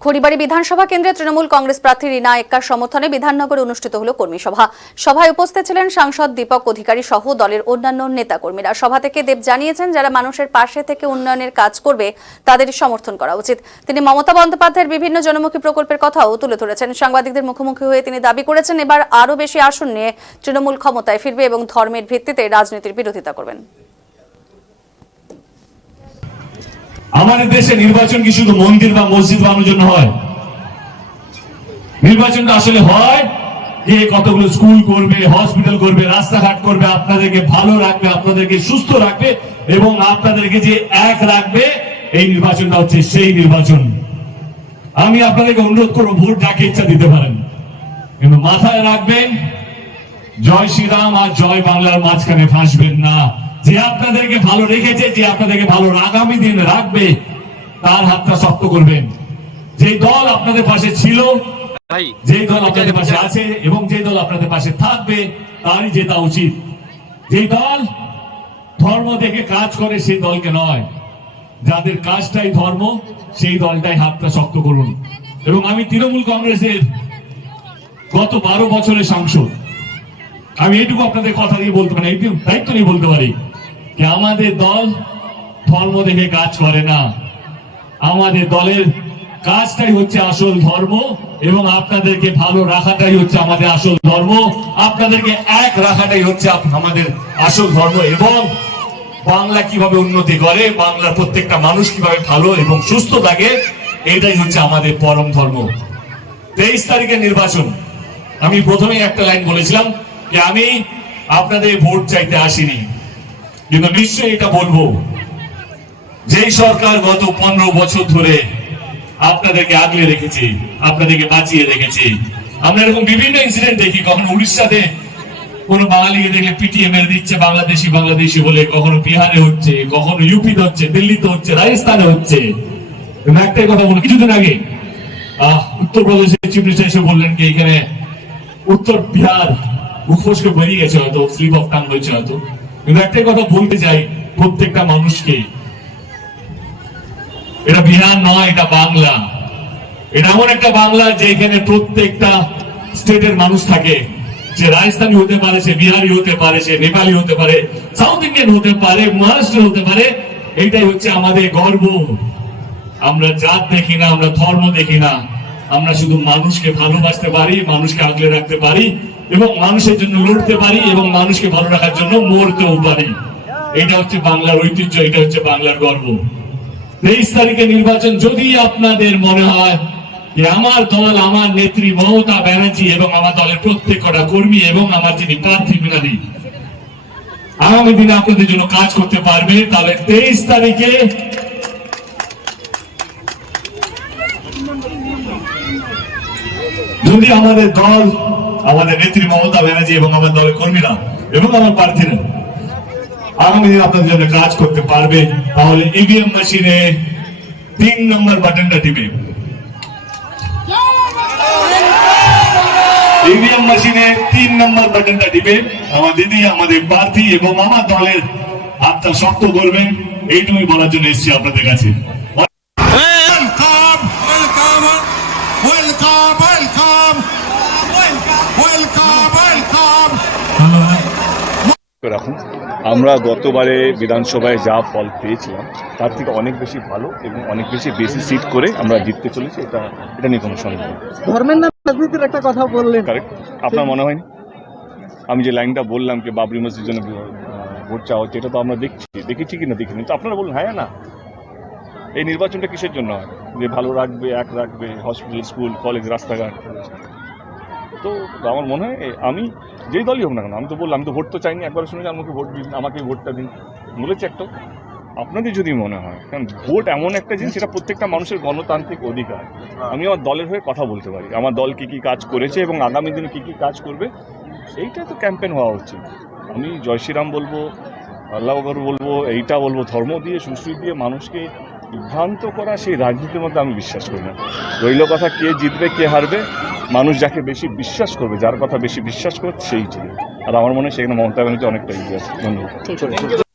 খড়িবাড়ি বিধানসভা কেন্দ্রে তৃণমূল কংগ্রেস প্রার্থী রিনা এক্কার সমর্থনে বিধাননগরে অনুষ্ঠিত হল কর্মী সভা। সভায় উপস্থিত ছিলেন সাংসদ দীপক অধিকারী সহ দলের অন্যান্য নেতাকর্মীরা। সভা থেকে দেব জানিয়েছেন, যারা মানুষের পাশে থেকে উন্নয়নের কাজ করবে তাদের সমর্থন করা উচিত। তিনি মমতা বন্দ্যোপাধ্যায়ের বিভিন্ন জনমুখী প্রকল্পের কথাও তুলে ধরেছেন। সাংবাদিকদের মুখোমুখি হয়ে তিনি দাবি করেছেন, এবার আরও বেশি আসন নিয়ে তৃণমূল ক্ষমতায় ফিরবে এবং ধর্মের ভিত্তিতে রাজনীতির বিরোধিতা করবেন। আমাদের দেশে নির্বাচন কি শুধু মন্দির বা মসজিদ বানানোর জন্য হয়? নির্বাচনটা আসলে হয় যে কতগুলো স্কুল করবে, হসপিটাল করবে, রাস্তাঘাট করবে, আপনাদেরকে ভালো রাখবে, আপনাদেরকে সুস্থ রাখবে এবং আপনাদেরকে যে এক রাখবে। এই নির্বাচনটা হচ্ছে সেই নির্বাচন। আমি আপনাদেরকে অনুরোধ করবো, ভোট যাকে ইচ্ছা দিতে পারেন, কিন্তু মাথায় রাখবেন জয় শ্রীরাম আর জয় বাংলার মাঝখানে ফাঁসবেন না। যে আপনাদেরকে ভালো রেখেছে, যে আপনাদেরকে ভালো আগামী দিন রাখবে, তার হাতটা শক্ত করবেন। যে দল আপনাদের পাশে ছিল, যে দল আপনাদের পাশে আছে এবং যে দল আপনাদের পাশে থাকবে, তারই জেতা উচিত। যে দল ধর্ম দেখে কাজ করে সেই দলকে নয়, যাদের কাজটাই ধর্ম সেই দলটাই হাতটা শক্ত করুন। এবং আমি তৃণমূল কংগ্রেসের গত 12 বছরের সাংসদ, আমি এইটুকু আপনাদের কথা দিয়ে বলতে পারি, এইটুকু দায়িত্ব নিয়ে বলতে পারি যে আমাদের দল ধর্ম দেখে কাজ করে না। আমাদের দলের কাজটাই হচ্ছে আসল ধর্ম এবং আপনাদেরকে ভালো রাখাটাই হচ্ছে আমাদের আসল ধর্ম। আপনাদেরকে এক রাখাটাই হচ্ছে আমাদের আসল ধর্ম। এবং বাংলা কিভাবে উন্নতি করে, বাংলার প্রত্যেকটা মানুষ কিভাবে ভালো এবং সুস্থ থাকে, এটাই হচ্ছে আমাদের পরম ধর্ম। 23 তারিখের নির্বাচন, আমি প্রথমেই একটা লাইন বলেছিলাম যে আমি আপনাদের ভোট চাইতে আসিনি, কিন্তু নিশ্চয়ই এটা বলবো, যেই সরকার গত 15 বছর ধরে আপনাদেরকে আগলে রেখেছে, আপনাদেরকে বাঁচিয়ে রেখেছে। আমরা এরকম বিভিন্ন ইনসিডেন্ট দেখি, কখনো উড়িষ্যাতে কোন বাঙালিকে দেখলে পিটিএ মেরে দিচ্ছে বাংলাদেশি বাংলাদেশি বলে, কখনো বিহারে হচ্ছে, কখনো ইউপিতে হচ্ছে, দিল্লিতে হচ্ছে, রাজস্থানে হচ্ছে। একটাই কথা বলবো, কিছুদিন আগে উত্তরপ্রদেশের চিফ মিনিস্টার এসে বললেন কি এখানে উত্তর বিহার মুখোশকে বেরিয়ে গেছে, হয়তো স্লিপ অফ টাং হয়েছে হয়তো। কিন্তু একটাই কথা বলতে চাই প্রত্যেকটা মানুষকে, এটা বিহার নয়, এটা বাংলা। এটা এমন একটা বাংলা যেখানে প্রত্যেকটা স্টেটের মানুষ থাকে। যে রাজস্থানী হতে পারে, সে বিহারি হতে পারে, সে নেপালি হতে পারে, সাউথ ইন্ডিয়ান হতে পারে, মহারাষ্ট্র হতে পারে। এইটাই হচ্ছে আমাদের গর্ব। আমরা জাত দেখি না, আমরা ধর্ম দেখি না, আমরা শুধু মানুষকে ভালোবাসতে পারি, মানুষকে আগলে রাখতে পারি এবং মানুষের জন্য লড়তে পারি এবং মানুষকে ভালো রাখার জন্য মরতেও পারি। এটা হচ্ছে বাংলার ঐতিহ্য, এটা হচ্ছে বাংলার গর্ব। 23 তারিখের নির্বাচন যদি আপনাদের মনে হয় যে আমার দল, আমার নেত্রী মমতা ব্যানার্জি এবং আমার দলের প্রত্যেকটা কর্মী এবং আমার যিনি প্রার্থী বিনাদী আগামী দিনে আপনাদের জন্য কাজ করতে পারবে, তাহলে 23 তারিখে যদি আমাদের দল, আমাদের নেত্রী মমতা ব্যানার্জি এবং আমার দলের কর্মীরা এবং আমার প্রার্থীরা আগামী দিন আপনাদের জন্য কাজ করতে পারবে, তাহলে ইভিএম মেশিনে 3 নম্বর বাটনটা টিপে, ইভিএম মেশিনে 3 নম্বর বাটনটা টিপে আমার দিদি, আমাদের প্রার্থী এবং আমার দলের হাতটা শক্ত করবেন। এইটুকুই বলার জন্য এসেছি আপনাদের কাছে। রাখুন, আমরা গতবারে বিধানসভায় যা ফল পেয়েছিলাম তার থেকে অনেক বেশি ভালো এবং অনেক বেশি সিট করে আমরা জিততে চলেছি। এটা নিয়ে কোনো সন্দেহ নেই। ধর্মের নামে রাজনীতির একটা কথা বললেন, কারেক্ট? আপনার মনে হয়নি? আমি যে লাইনটা বললাম কি বাবরি মসজিদের জন্য ভোট চাওয়া হচ্ছে, এটা তো আমরা দেখেছি কি না দেখিনি, তো আপনারা বলুন হ্যাঁ না। এই নির্বাচনটা কিসের জন্য হয়? যে ভালো রাখবে, এক রাখবে, হসপিটাল, স্কুল, কলেজ, রাস্তাঘাট। তো আমার মনে হয় আমি যেই দলই হোক না কেন, আমি তো বললাম, আমি তো ভোট তো চাইনি, একবার শুনেছি আমাকে ভোট দিন, আমাকে ভোটটা দিন বলেছে একটা। আপনাদের যদি মনে হয়, কারণ ভোট এমন একটা জিনিস, সেটা প্রত্যেকটা মানুষের গণতান্ত্রিক অধিকার। আমি আমার দলের হয়ে কথা বলতে পারি, আমার দল কী কী কাজ করেছে এবং আগামী দিনে কী কী কাজ করবে, এইটা তো ক্যাম্পেন হওয়া উচিত। আমি জয় শ্রীরাম বলবো, আল্লাহ আকবার বলবো, এইটা বলবো, ধর্ম দিয়ে সুশ্রী দিয়ে মানুষকে বিভ্রান্ত করা সেই রাজনীতির মধ্যে আমি বিশ্বাস করি না। রইল কথা কে জিতবে কে হারবে, মানুষ যাকে বেশি বিশ্বাস করবে, যার কথা বেশি বিশ্বাস করবে সেই জিতবে। আর আমার মনে হয় সেখানে মমতা ব্যানার্জি অনেকটা এগিয়ে আছে। ধন্যবাদ।